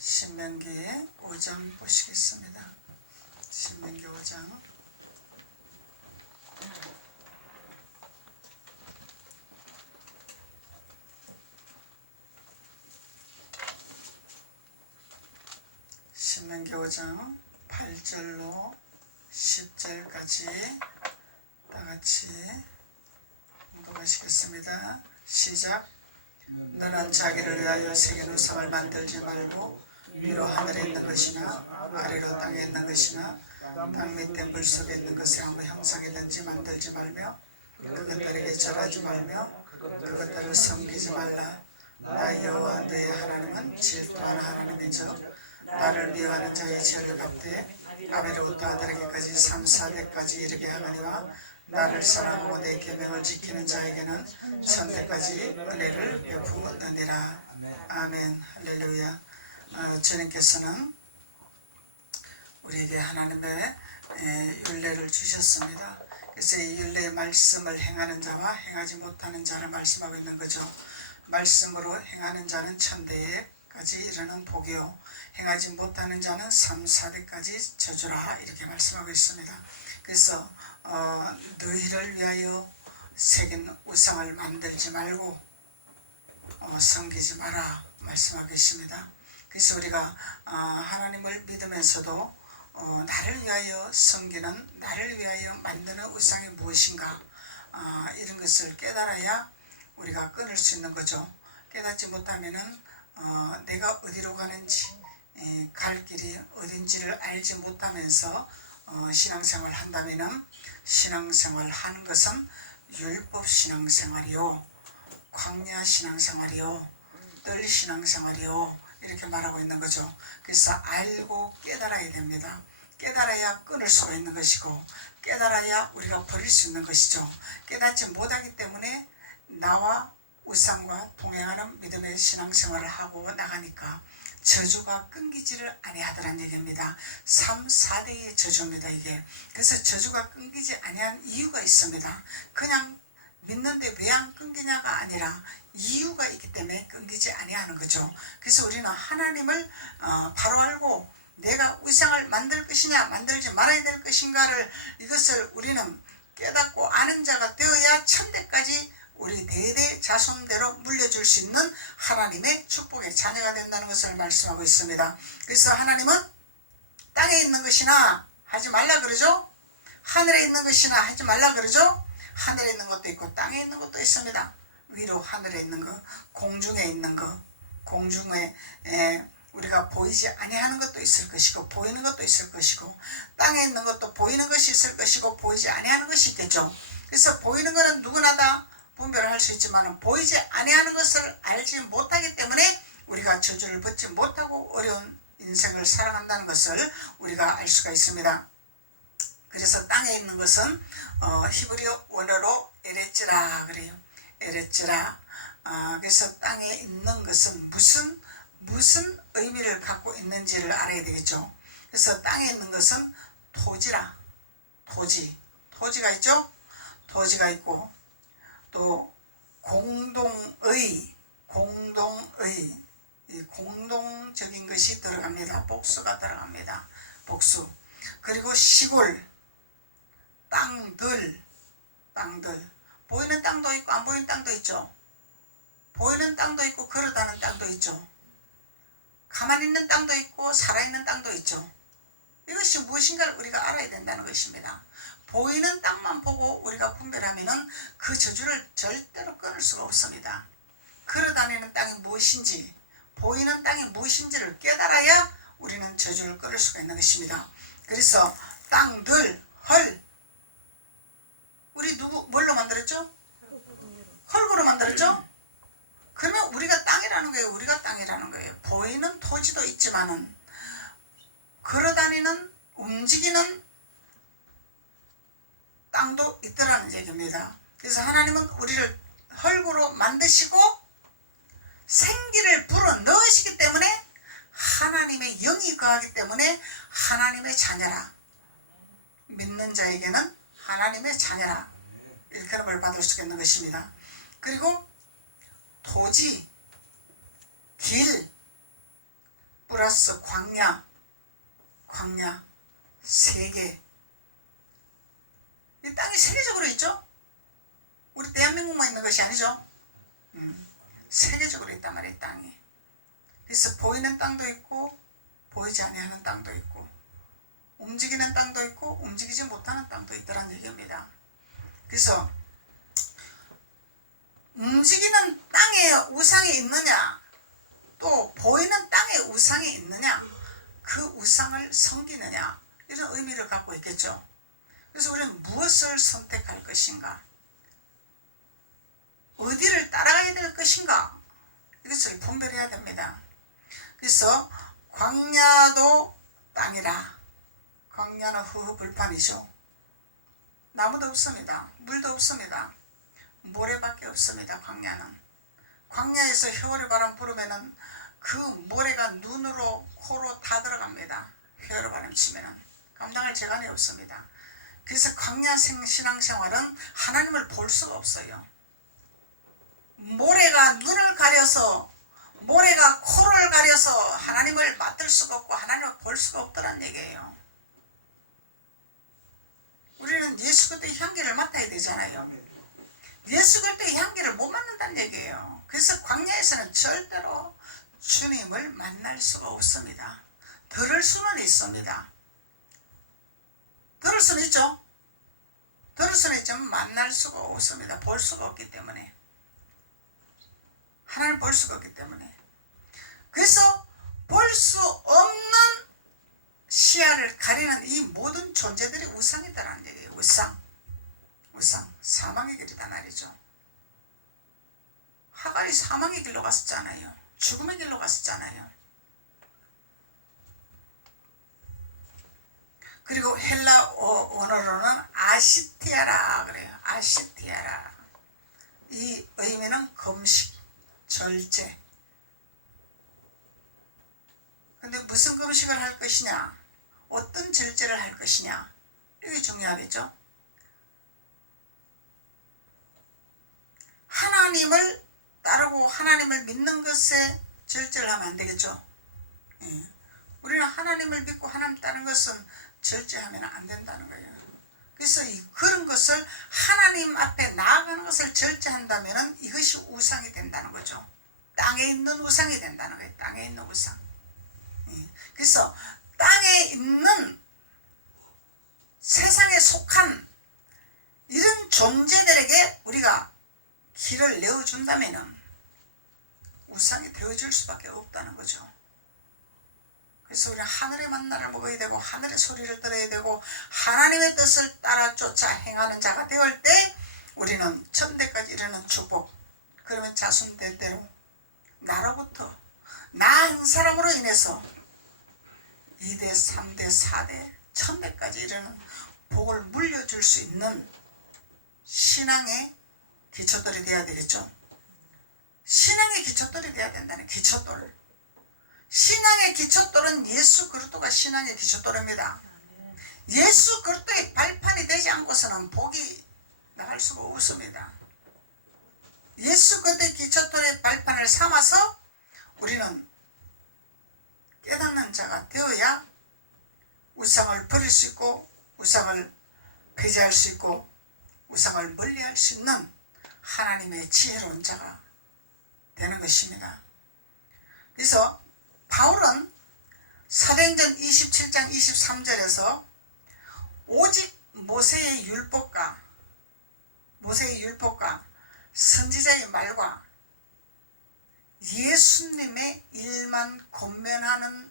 신명기 5장 보시겠습니다. 신명기 5장 신명기 5장 8절로 10절까지 다같이 공독하시겠습니다. 시작. 너는 자기를 위하여 새긴 우상을 만들지 말고 위로 하늘에 있는 것이나 아래로 땅에 있는 것이나 땅 밑에 물속에 있는 것을 아무 형상이든지 만들지 말며 그것들에게 절하지 말며 그것들을 섬기지 말라. 나 여호와 너의 하나님은 질투하는 하나님이죠. 나를 미워하는 자의 죄를 갚되 아벨로부터 아들에게까지 3, 4대까지 이르게 하거니와 나를 사랑하고 내 계명을 지키는 자에게는 천대까지 은혜를 베푸느니라. 아멘. 할렐루야. 주님께서는 우리에게 하나님의 율례를 주셨습니다. 그래서 이 율례의 말씀을 행하는 자와 행하지 못하는 자를 말씀하고 있는 거죠. 말씀으로 행하는 자는 천대까지 이르는 복이요 행하지 못하는 자는 3, 4대까지 저주라 이렇게 말씀하고 있습니다. 그래서 너희를 위하여 새긴 우상을 만들지 말고 섬기지 마라 말씀하고 계십니다. 그래서 우리가 하나님을 믿으면서도 나를 위하여 섬기는, 나를 위하여 만드는 우상이 무엇인가 이런 것을 깨달아야 우리가 끊을 수 있는 거죠. 깨닫지 못하면은 내가 어디로 가는지 갈 길이 어딘지를 알지 못하면서 신앙생활을 한다면은 신앙생활 하는 것은 율법 신앙생활이요, 광야 신앙생활이요, 뜰 신앙생활이요 이렇게 말하고 있는 거죠. 그래서 알고 깨달아야 됩니다. 깨달아야 끊을 수가 있는 것이고 깨달아야 우리가 버릴 수 있는 것이죠. 깨닫지 못하기 때문에 나와 우상과 동행하는 믿음의 신앙생활을 하고 나가니까 저주가 끊기지를 아니하더란 얘기입니다. 3, 4대의 저주입니다 이게. 그래서 저주가 끊기지 아니한 이유가 있습니다. 그냥 믿는데 왜 안 끊기냐가 아니라 이유가 있기 때문에 끊기지 아니하는 거죠. 그래서 우리는 하나님을 바로 알고 내가 우상을 만들 것이냐 만들지 말아야 될 것인가를 이것을 우리는 깨닫고 아는 자가 되어야 천대까지 우리 대대 자손대로 물려줄 수 있는 하나님의 축복의 자녀가 된다는 것을 말씀하고 있습니다. 그래서 하나님은 땅에 있는 것이나 하지 말라 그러죠. 하늘에 있는 것이나 하지 말라 그러죠. 하늘에 있는 것도 있고 땅에 있는 것도 있습니다. 위로 하늘에 있는 것, 공중에 있는 것, 공중에 우리가 보이지 아니하는 것도 있을 것이고 보이는 것도 있을 것이고 땅에 있는 것도 보이는 것이 있을 것이고 보이지 아니하는 것이 있겠죠. 그래서 보이는 것은 누구나 다 분별을 할 수 있지만 보이지 아니하는 것을 알지 못하기 때문에 우리가 저주를 받지 못하고 어려운 인생을 살아간다는 것을 우리가 알 수가 있습니다. 그래서 땅에 있는 것은 히브리어 원어로 에레츠라 그래요. 에레츠라. 그래서 땅에 있는 것은 무슨 의미를 갖고 있는지를 알아야 되겠죠. 그래서 땅에 있는 것은 토지라. 토지가 있죠. 토지가 있고 또 공동의 이 공동적인 것이 들어갑니다. 복수가 들어갑니다. 복수. 그리고 시골, 땅들 보이는 땅도 있고 안 보이는 땅도 있죠. 보이는 땅도 있고 걸어다는 땅도 있죠. 가만히 있는 땅도 있고 살아있는 땅도 있죠. 이것이 무엇인가를 우리가 알아야 된다는 것입니다. 보이는 땅만 보고 우리가 분별하면은 그 저주를 절대로 끊을 수가 없습니다. 걸어다니는 땅이 무엇인지 보이는 땅이 무엇인지를 깨달아야 우리는 저주를 끊을 수가 있는 것입니다. 그래서 땅들, 헐 우리 뭘로 만들었죠? 헐구로 만들었죠? 그러면 우리가 땅이라는 거예요. 우리가 땅이라는 거예요. 보이는 토지도 있지만은 걸어다니는 움직이는 땅도 있더라는 얘기입니다. 그래서 하나님은 우리를 헐구로 만드시고 생기를 불어 넣으시기 때문에 하나님의 영이 거하기 때문에 하나님의 자녀라. 믿는 자에게는 하나님의 자녀라. 일컬음을 받을 수 있는 것입니다. 그리고 토지, 길, 플러스 광야 세계. 이 땅이 세계적으로 있죠. 우리 대한민국만 있는 것이 아니죠. 세계적으로 있단 말이에요. 땅이. 그래서 보이는 땅도 있고 보이지 아니하는 땅도 있고 움직이는 땅도 있고 움직이지 못하는 땅도 있다는 얘기입니다. 그래서 움직이는 땅에 우상이 있느냐, 또 보이는 땅에 우상이 있느냐, 그 우상을 섬기느냐, 이런 의미를 갖고 있겠죠. 그래서 우리는 무엇을 선택할 것인가, 어디를 따라가야 될 것인가, 이것을 분별해야 됩니다. 그래서 광야도 땅이라. 광야는 허허벌판이죠. 나무도 없습니다. 물도 없습니다. 모래밖에 없습니다. 광야는. 광야에서 휘오리 바람 불으면은 그 모래가 눈으로 코로 다 들어갑니다. 휘오리 바람 치면은 감당할 재간이 없습니다. 그래서 광야 신앙생활은 하나님을 볼 수가 없어요. 모래가 눈을 가려서, 모래가 코를 가려서 하나님을 맡을 수가 없고 하나님을 볼 수가 없더란 얘기예요. 우리는 예수 그리스도의 향기를 맡아야 되잖아요. 예수 그리스도의 향기를 못 맡는다는 얘기예요. 그래서 광야에서는 절대로 주님을 만날 수가 없습니다. 들을 수는 있습니다. 들을 수는 있죠. 들을 수는 있지만 만날 수가 없습니다. 볼 수가 없기 때문에. 하나님 볼 수가 없기 때문에. 그래서 볼 수 없는 시야를 가리는 이 모든 존재들이 우상이다라는 얘기예요. 우상. 사망의 길이다 말이죠. 하갈이 사망의 길로 갔었잖아요. 죽음의 길로 갔었잖아요. 그리고 헬라 언어로는 아시티아라 그래요. 아시티아라. 이 의미는 금식, 절제. 근데 무슨 금식을 할 것이냐, 어떤 절제를 할 것이냐, 이게 중요하겠죠. 하나님을 따르고 하나님을 믿는 것에 절제를 하면 안 되겠죠. 우리는 하나님을 믿고 하나님 따르는 것은 절제하면 안 된다는 거예요. 그래서 그런 것을 하나님 앞에 나아가는 것을 절제한다면 이것이 우상이 된다는 거죠. 땅에 있는 우상이 된다는 거예요. 땅에 있는 우상. 그래서 땅에 있는 세상에 속한 이런 존재들에게 우리가 길을 내어준다면 우상이 되어줄 수밖에 없다는 거죠. 그래서 우리는 하늘의 만나를 먹어야 되고 하늘의 소리를 들어야 되고 하나님의 뜻을 따라 쫓아 행하는 자가 되을 때 우리는 천대까지 이르는 축복. 그러면 자손대대로 나로부터 나 한 사람으로 인해서 2대 3대 4대 천대까지 이르는 복을 물려줄 수 있는 신앙의 기초돌이 되어야 되겠죠. 신앙의 기초돌이 되어야 된다는 기초돌. 신앙의 기초돌은 예수 그리스도가 신앙의 기초돌입니다. 예수 그리스도의 발판이 되지 않고서는 복이 나갈 수가 없습니다. 예수 그리스도의 기초돌의 발판을 삼아서 우리는 깨닫는 자가 되어야 우상을 버릴 수 있고 우상을 배제할 수 있고 우상을 멀리할 수 있는 하나님의 지혜로운 자가 되는 것입니다. 그래서 바울은 사도행전 27장 23절에서 오직 모세의 율법과 선지자의 말과 예수님의 일만 권면하는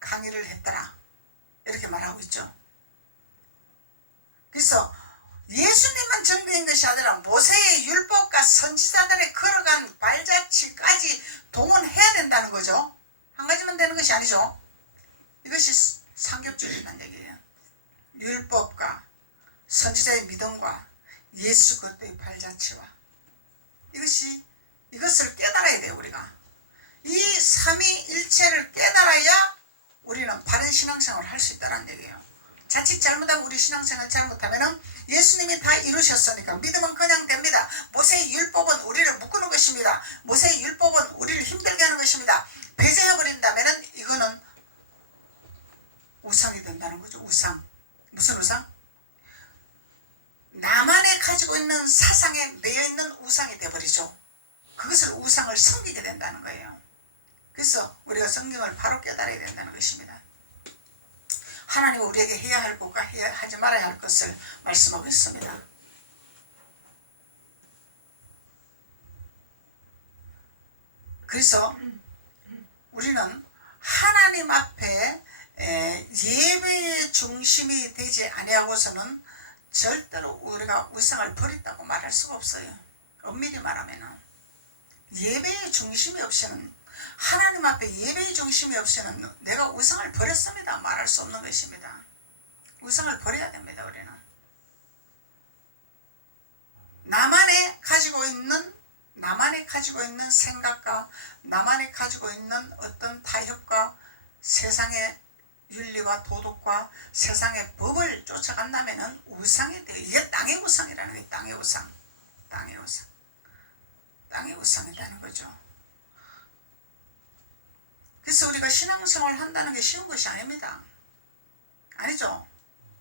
강의를 했더라, 이렇게 말하고 있죠. 그래서 예수님만 전도한 것이 아니라 모세의 율법과 선지자들의 걸어간 발자취까지 동원해야 된다는 거죠. 한 가지만 되는 것이 아니죠. 이것이 상급주의라는 얘기예요. 율법과 선지자의 믿음과 예수 그리스도의 발자취와 이것을 깨달아야 돼요. 우리가 이 삼위일체를 깨달아야 우리는 바른 신앙생활을 할 수 있다는 얘기예요. 자칫 잘못하면 우리 신앙생활 잘못하면 예수님이 다 이루셨으니까 믿으면 그냥 됩니다. 모세의 율법은 우리를 묶는 것입니다. 모세의 율법은 우리를 힘들게 하는 것입니다. 배제해버린다면 이거는 된다는 거죠. 우상. 무슨 우상? 나만이 가지고 있는 사상에 매여있는 우상이 되어버리죠. 그것을 우상을 섬기게 된다는 거예요. 그래서 우리가 성경을 바로 깨달아야 된다는 것입니다. 하나님은 우리에게 해야 할 것과 하지 말아야 할 것을 말씀하고 있습니다. 그래서 우리는 하나님 앞에 예배의 중심이 되지 아니하고서는 절대로 우리가 우상을 버렸다고 말할 수가 없어요. 엄밀히 말하면 예배의 중심이 없이는, 하나님 앞에 예배의 중심이 없이는 내가 우상을 버렸습니다 말할 수 없는 것입니다. 우상을 버려야 됩니다. 우리는 나만이 가지고 있는 생각과 나만이 가지고 있는 어떤 타협과 세상의 윤리와 도덕과 세상의 법을 쫓아간다면 우상이 돼요. 이게 땅의 우상이라는 게 땅의 우상이라는 거죠. 그래서 우리가 신앙생활을 한다는 게 쉬운 것이 아닙니다. 아니죠.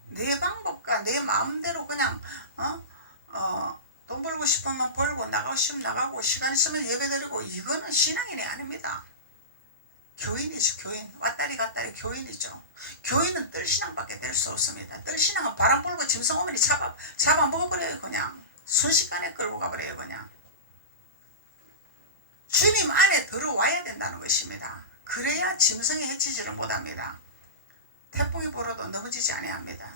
내 방법과 내 마음대로 그냥 돈 벌고 싶으면 벌고 나가고 싶으면 나가고 시간 있으면 예배드리고, 이거는 신앙인이 아닙니다. 교인이죠. 교인. 왔다리 갔다리 교인이죠. 교인은 뜰신앙밖에 될 수 없습니다. 뜰신앙은 바람 불고 짐승 오면 잡아 먹어버려요. 그냥 순식간에 끌고 가버려요. 그냥 주님 안에 들어와야 된다는 것입니다. 그래야 짐승이 해치지를 못합니다. 태풍이 불어도 넘어지지 아니합니다.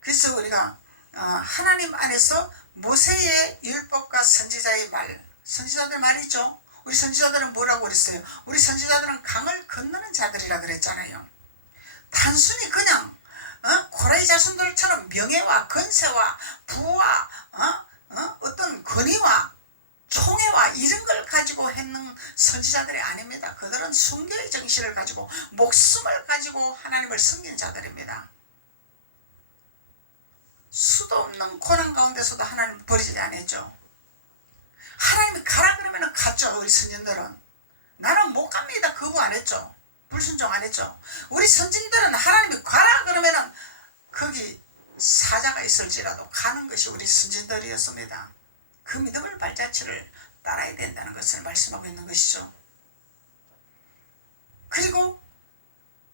그래서 우리가 하나님 안에서 모세의 율법과 선지자의 말, 선지자들 말이죠. 우리 선지자들은 뭐라고 그랬어요? 우리 선지자들은 강을 건너는 자들이라 그랬잖아요. 단순히 그냥 고라이 자손들처럼 명예와 건세와 부와 어떤 권위와 총애와 이런 걸 가지고 했는 선지자들이 아닙니다. 그들은 순교의 정신을 가지고 목숨을 가지고 하나님을 섬기는 자들입니다. 수도 없는 고난 가운데서도 하나님 버리지 않았죠. 하나님이 가라 그러면 갔죠. 우리 선진들은 나는 못 갑니다 거부 안 했죠. 불순종 안 했죠. 우리 선진들은 하나님이 가라 그러면 거기 사자가 있을지라도 가는 것이 우리 선진들이었습니다. 그 믿음의 발자취를 따라야 된다는 것을 말씀하고 있는 것이죠. 그리고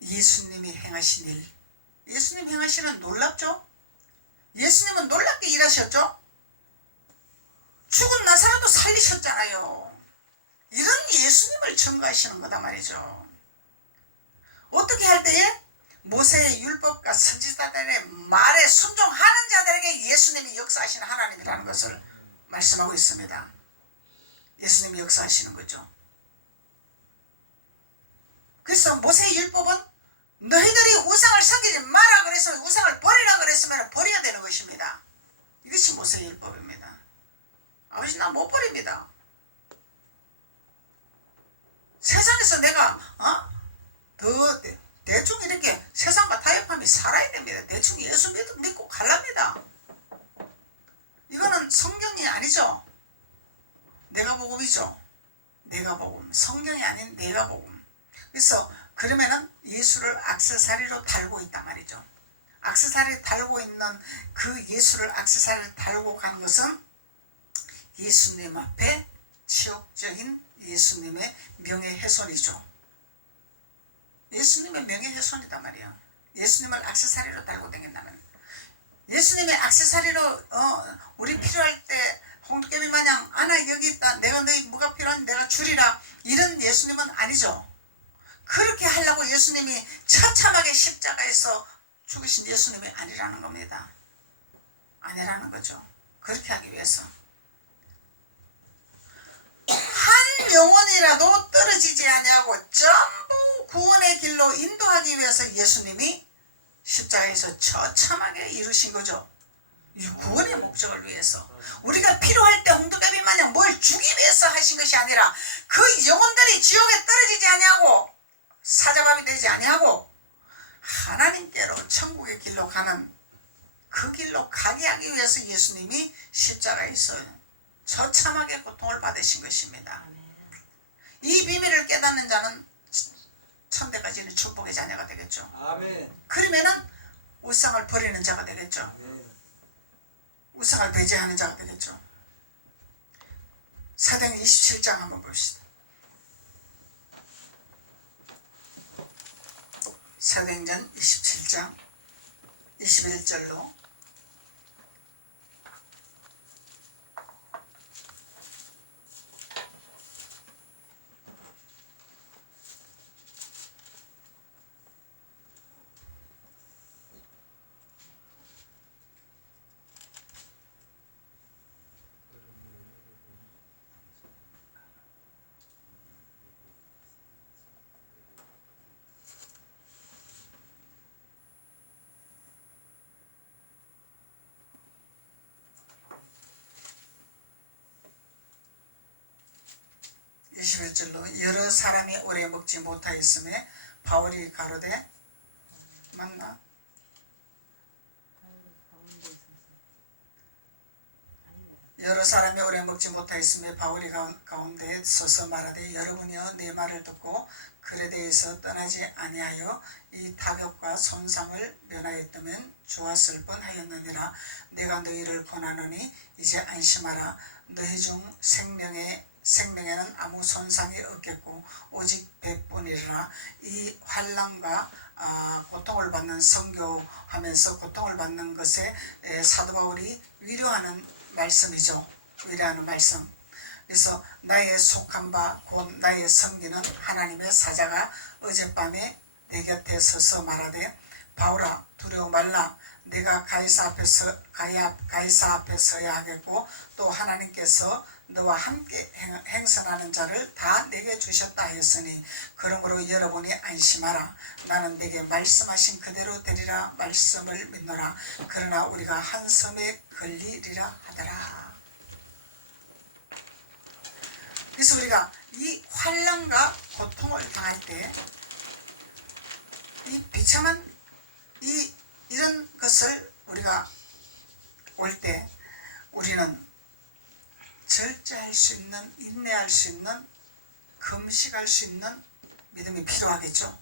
예수님이 행하신 일, 예수님 행하시는 놀랍죠. 예수님은 놀랍게 일하셨죠. 죽은 나사로도 살리셨잖아요. 이런 예수님을 증거하시는 거다 말이죠. 어떻게 할 때에? 모세의 율법과 선지자들의 말에 순종하는 자들에게 예수님이 역사하시는 하나님이라는 것을 말씀하고 있습니다. 예수님이 역사하시는 거죠. 그래서 모세의 율법은 너희들이 우상을 섬기지 마라 그랬으면, 우상을 버리라 그랬으면 버려야 되는 것입니다. 이것이 모세의 율법입니다. 아버지 나 못 버립니다. 세상에서 내가 더 대충 이렇게 세상과 타협하며 살아야 됩니다. 대충 예수 믿고 갈랍니다. 이거는 성경이 아니죠. 내가 복음이죠. 내가 복음. 성경이 아닌 내가 복음. 그래서 그러면은 예수를 액세서리로 달고 있단 말이죠. 액세서리 달고 있는 그 예수를 액세서리를 달고 가는 것은 예수님 앞에 지역적인 예수님의 명예훼손이죠. 예수님의 명예훼손이단 말이에요. 예수님을 액세서리로 달고 다닌다면, 예수님의 액세서리로 우리 필요할 때 홍두깨비 마냥 아나 여기 있다, 내가 너희 뭐가 필요한지 내가 주리라, 이런 예수님은 아니죠. 그렇게 하려고 예수님이 처참하게 십자가에서 죽으신 예수님이 아니라는 겁니다. 아니라는 거죠. 그렇게 하기 위해서 한 영혼이라도 떨어지지 아니하고 전부 구원의 길로 인도하기 위해서 예수님이 십자가에서 처참하게 이루신 거죠. 이 구원의 목적을 위해서, 우리가 필요할 때 홍두깨비 마냥 뭘 주기 위해서 하신 것이 아니라 그 영혼들이 지옥에 떨어지지 아니하고 사자밥이 되지 아니하고 하나님께로 천국의 길로 가는 그 길로 가게 하기 위해서 예수님이 십자가에서 처참하게 고통을 받으신 것입니다. 이 비밀을 깨닫는 자는 천대까지는 축복의 자녀가 되겠죠. 아멘. 그러면은 우상을 버리는 자가 되겠죠. 우상을 배제하는 자가 되겠죠. 사도행 27장 한번 봅시다. 사도행전 27장 21절로 21절로 여러 사람이 오래 먹지 못하였음에 바울이 가로되 맞나? 여러 사람이 오래 먹지 못하였음에 바울이 가운데 서서 말하되 여러분이여 내 말을 듣고 글에 대해서 떠나지 아니하여 이 타격과 손상을 면하였다면 좋았을 뻔하였느니라. 내가 너희를 권하노니 이제 안심하라. 너희 중 생명에는 아무 손상이 없겠고 오직 배뿐이라. 이 환난과 고통을 받는 선교하면서 고통을 받는 것에 사도 바울이 위로하는 말씀이죠. 위로하는 말씀. 그래서 나의 속한 바 곧 나의 섬기는 하나님의 사자가 어젯밤에 내 곁에 서서 말하되 바울아 두려워 말라. 내가 가이사 앞에 서야 하겠고 또 하나님께서 너와 함께 행선하는 자를 다 내게 주셨다 하였으니 그러므로 여러분이 안심하라. 나는 내게 말씀하신 그대로 되리라. 말씀을 믿노라. 그러나 우리가 한 섬에 걸리리라 하더라. 그래서 우리가 이 환난과 고통을 당할 때 이 비참한 이런 것을 우리가 올 때 우리는 절제할 수 있는, 인내할 수 있는, 금식할 수 있는 믿음이 필요하겠죠.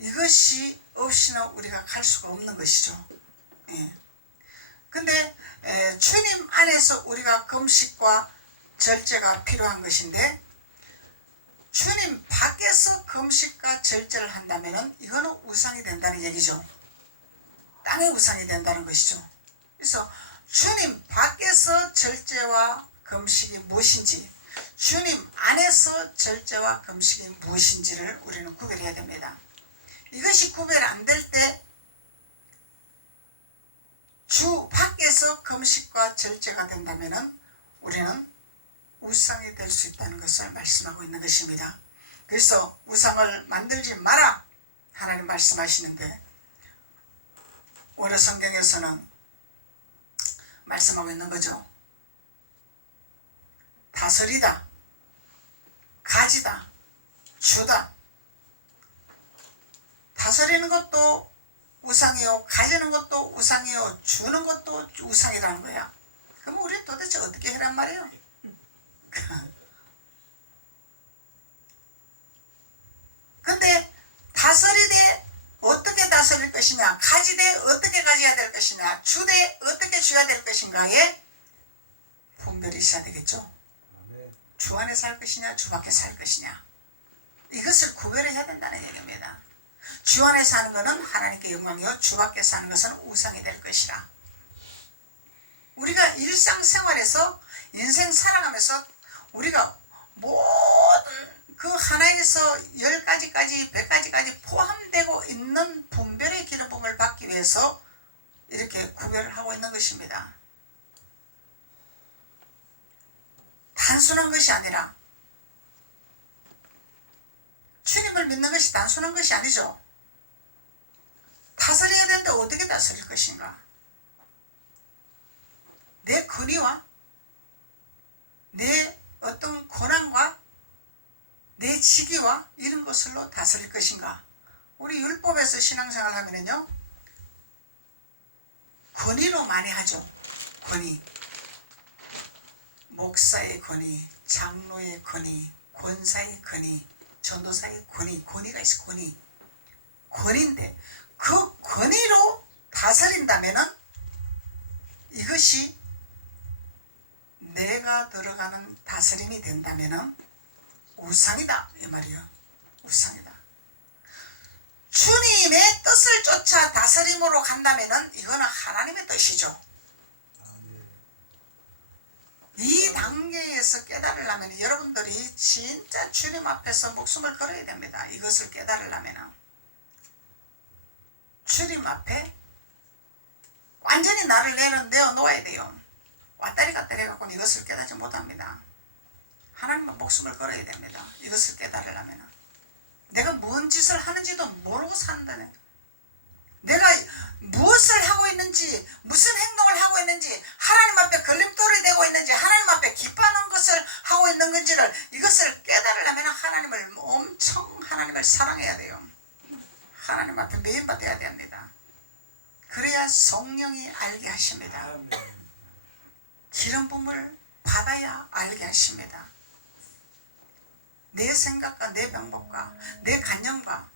이것이 없이는 우리가 갈 수가 없는 것이죠. 근데 주님 안에서 우리가 금식과 절제가 필요한 것인데 주님 밖에서 금식과 절제를 한다면 이거는 우상이 된다는 얘기죠. 땅의 우상이 된다는 것이죠. 그래서 주님 밖에서 절제와 금식이 무엇인지, 주님 안에서 절제와 금식이 무엇인지를 우리는 구별해야 됩니다. 이것이 구별 안 될 때 주 밖에서 금식과 절제가 된다면 우리는 우상이 될 수 있다는 것을 말씀하고 있는 것입니다. 그래서 우상을 만들지 마라 하나님 말씀하시는데 오늘 성경에서는 말씀하고 있는 거죠. 다스리다, 가지다, 주다. 다스리는 것도 우상이요, 가지는 것도 우상이요, 주는 것도 우상이라는 거야. 그럼 우리 도대체 어떻게 해란 말이에요? 근데 다스리되 어떻게 다스릴 것이냐, 가지되 어떻게 가져야 될 것이냐, 주되 어떻게 줘야 될 것인가에 분별이 있어야 되겠죠. 주 안에 살 것이냐, 주 밖에 살 것이냐, 이것을 구별해야 된다는 얘기입니다. 주 안에 사는 것은 하나님께 영광이요, 주 밖에 사는 것은 우상이 될 것이라. 우리가 일상생활에서 인생 살아가면서 우리가 모든 그 하나에서 10가지까지 100가지까지 포함되고 있는 분별의 기름부음을 받기 위해서 이렇게 구별을 하고 있는 것입니다. 단순한 것이 아니라 주님을 믿는 것이 단순한 것이 아니죠. 다스려야 되는데 어떻게 다스릴 것인가? 내 권위와 내 어떤 권한과 내 직위와 이런 것으로 다스릴 것인가? 우리 율법에서 신앙생활 하면은요, 권위로 많이 하죠. 권위. 목사의 권위, 장로의 권위, 권사의 권위, 전도사의 권위가 있어. 권위인데 그 권위로 다스린다면은 이것이 내가 들어가는 다스림이 된다면은 우상이다 이 말이요. 우상이다. 주님의 뜻을 쫓아 다스림으로 간다면은 이거는 하나님의 뜻이죠. 이 단계에서 깨달으려면 여러분들이 진짜 주님 앞에서 목숨을 걸어야 됩니다. 이것을 깨달으려면 주님 앞에 완전히 나를 내어놓아야 돼요. 왔다리 갔다리 해갖고는 이것을 깨닫지 못합니다. 하나님은 목숨을 걸어야 됩니다. 이것을 깨달으려면 내가 뭔 짓을 하는지도 모르고 산다네. 내가 무엇을 하고 있는지, 무슨 행동을 하고 있는지, 하나님 앞에 걸림돌이 되고 있는지, 하나님 앞에 기뻐하는 것을 하고 있는 건지를 이것을 깨달으려면 하나님을 사랑해야 돼요. 하나님 앞에 매인받아야 됩니다. 그래야 성령이 알게 하십니다. 기름 부음을 받아야 알게 하십니다. 내 생각과 내 방법과 내 관념과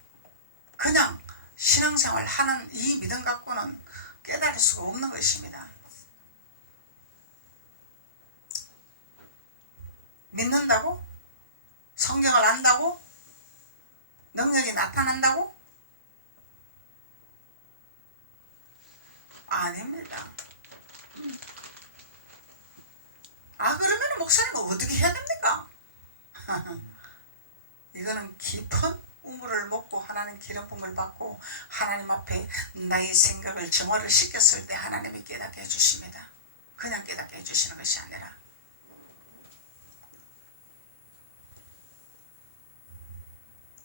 그냥 신앙생활 하는 이 믿음 갖고는 깨달을 수가 없는 것입니다. 믿는다고? 성경을 안다고? 능력이 나타난다고? 아닙니다. 그러면 목사님은 어떻게 해야 됩니까? 이거는 깊은 우물을 먹고 하나님 기름 부음을 받고 하나님 앞에 나의 생각을 정화를 시켰을 때 하나님이 깨닫게 해주십니다. 그냥 깨닫게 해주시는 것이 아니라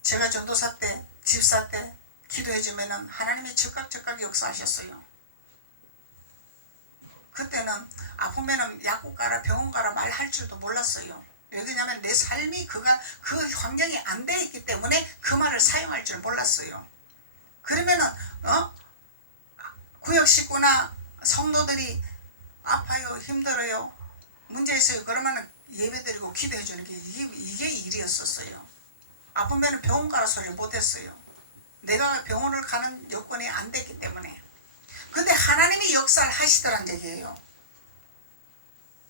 제가 전도사 때 집사 때 기도해주면 하나님이 즉각 역사하셨어요. 그때는 아프면 약국 가라 병원 가라 말할 줄도 몰랐어요. 왜냐하면 내 삶이 그 환경이 안 돼 있기 때문에 그 말을 사용할 줄 몰랐어요. 그러면은 구역 식구나 성도들이 아파요 힘들어요 문제 있어요 그러면은 예배드리고 기도해 주는 게 이게 일이었었어요. 아프면 병원 가라 소리를 못했어요. 내가 병원을 가는 여건이 안 됐기 때문에. 근데 하나님이 역사를 하시더란 얘기예요.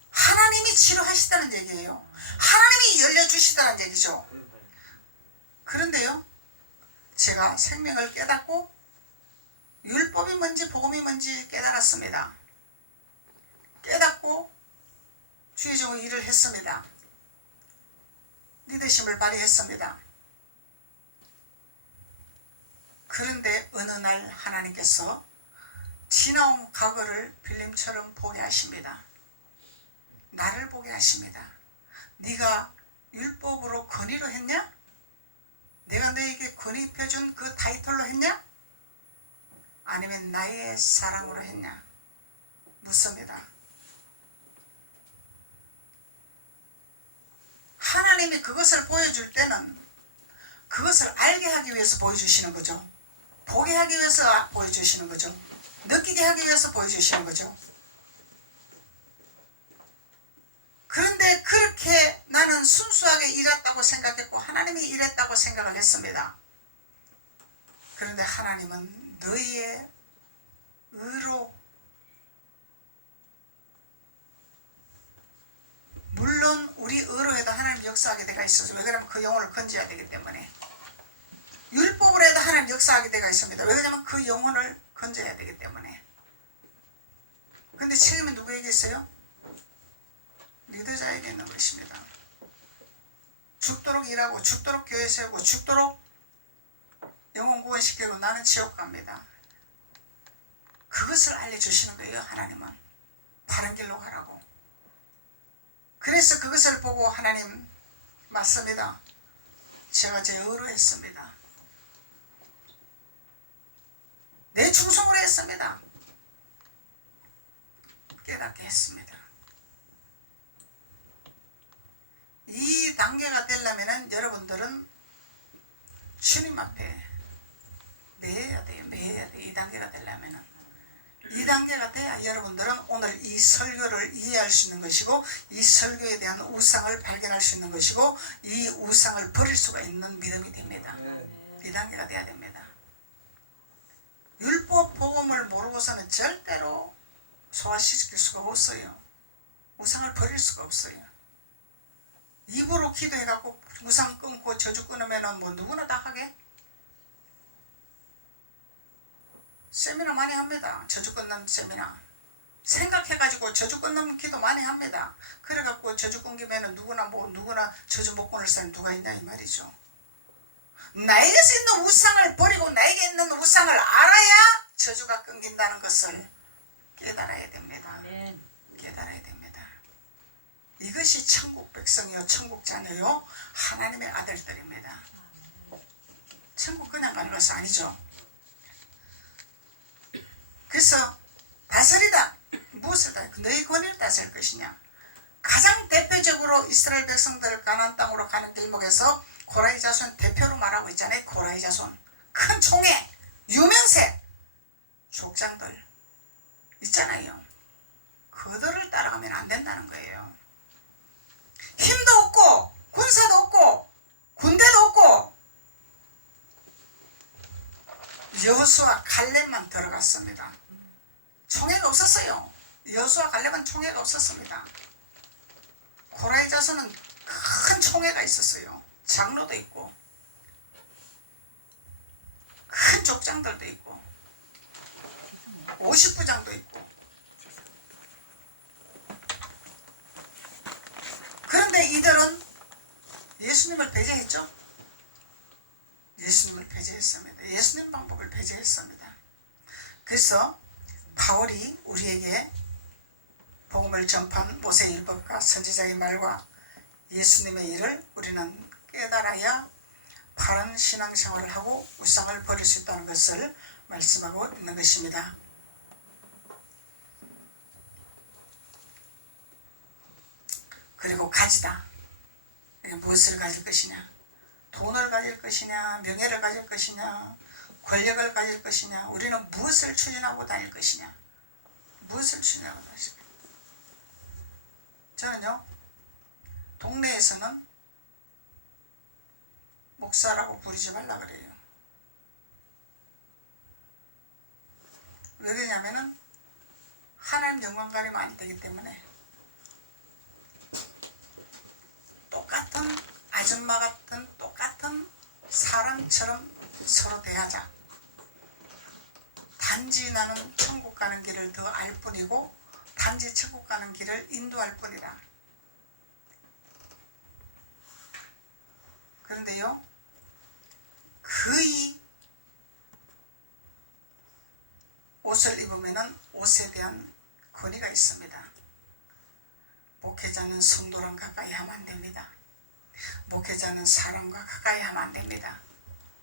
하나님이 치료하시다는 얘기예요. 하나님이 열려주시다는 얘기죠. 그런데요, 제가 생명을 깨닫고 율법이 뭔지 복음이 뭔지 깨달았습니다. 깨닫고 주의 종의 일을 했습니다. 리더십을 발휘했습니다. 그런데 어느 날 하나님께서 지나온 과거를 필름처럼 보게 하십니다. 나를 보게 하십니다. 네가 율법으로 권위로 했냐? 내가 너에게 권위 입혀준 그 타이틀로 했냐? 아니면 나의 사랑으로 했냐? 묻습니다. 하나님이 그것을 보여줄 때는 그것을 알게 하기 위해서 보여주시는 거죠. 보게 하기 위해서 보여주시는 거죠. 느끼게 하기 위해서 보여주시는 거죠. 그런데 그렇게 나는 순수하게 일했다고 생각했고 하나님이 일했다고 생각을 했습니다. 그런데 하나님은 너희의 의로, 물론 우리 의로 해도 하나님 역사하게 되가 있어서, 왜 그러면 그 영혼을 건져야 되기 때문에. 율법으로 해도 하나님 역사하게 되가 있습니다. 왜 그러냐면 그 영혼을 건져야 되기 때문에. 근데 책임은 누구에게 있어요? 리더자에게 있는 것입니다. 죽도록 일하고 죽도록 교회 세우고 죽도록 영혼 구원시키고 나는 지옥 갑니다. 그것을 알려주시는 거예요. 하나님은 바른 길로 가라고. 그래서 그것을 보고 하나님 맞습니다. 제가 제 의로 했습니다. 내 충성으로 했습니다. 깨닫게 했습니다. 이 단계가 되려면 여러분들은 주님 앞에 매여야 돼요. 매여야 돼요. 이 단계가 되려면 2단계가 돼야 여러분들은 오늘 이 설교를 이해할 수 있는 것이고 이 설교에 대한 우상을 발견할 수 있는 것이고 이 우상을 버릴 수가 있는 믿음이 됩니다. 2단계가 돼야 됩니다. 율법 복음을 모르고서는 절대로 소화시킬 수가 없어요. 우상을 버릴 수가 없어요. 입으로 기도해갖고 우상 끊고 저주 끊으면 뭐 누구나 다 하게? 세미나 많이 합니다. 저주 끊는 세미나. 생각해가지고 저주 끊는 기도 많이 합니다. 그래갖고 저주 끊기면 누구나 저주 못 끊을 사람 누가 있냐 이 말이죠. 나에게서 있는 우상을 버리고 나에게 있는 우상을 알아야 저주가 끊긴다는 것을 깨달아야 됩니다. 깨달아야 됩니다. 이것이 천국 백성이요 천국 자녀요 하나님의 아들들입니다. 천국 그냥 가는 것이 아니죠. 그래서 다스리다. 무엇을 다 너희 권위를 다스릴 것이냐. 가장 대표적으로 이스라엘 백성들 가나안 땅으로 가는 길목에서 고라이 자손 대표로 말하고 있잖아요. 고라이 자손 큰 총회 유명세 족장들 있잖아요. 그들을 따라가면 안 된다는 거예요. 힘도 없고 군사도 없고 군대도 없고 여호수아 갈렙만 들어갔습니다. 총회가 없었어요. 여호수아 갈렙은 총회가 없었습니다. 고라이 자손은 큰 총회가 있었어요. 장로도 있고 큰 족장들도 있고 50부장도 있고. 그런데 이들은 예수님을 배제했죠. 예수님을 배제했습니다. 예수님 방법을 배제했습니다. 그래서 바울이 우리에게 복음을 전파한 모세의 율법과 선지자의 말과 예수님의 일을 우리는 깨달아야 바른 신앙생활을 하고 우상을 버릴 수 있다는 것을 말씀하고 있는 것입니다. 그리고 가지다. 무엇을 가질 것이냐? 돈을 가질 것이냐? 명예를 가질 것이냐? 권력을 가질 것이냐? 우리는 무엇을 추진하고 다닐 것이냐? 무엇을 추진하고 다닐 것이냐? 저는요, 동네에서는 목사라고 부르지 말라 그래요. 왜 그러냐면은 하나님 영광 가리면 안 되기 때문에. 똑같은 아줌마 같은 똑같은 사람처럼 서로 대하자. 단지 나는 천국 가는 길을 더 알 뿐이고 단지 천국 가는 길을 인도할 뿐이다. 그런데요, 거의 옷을 입으면은 옷에 대한 권위가 있습니다. 목회자는 성도랑 가까이 하면 안 됩니다. 목회자는 사람과 가까이 하면 안 됩니다.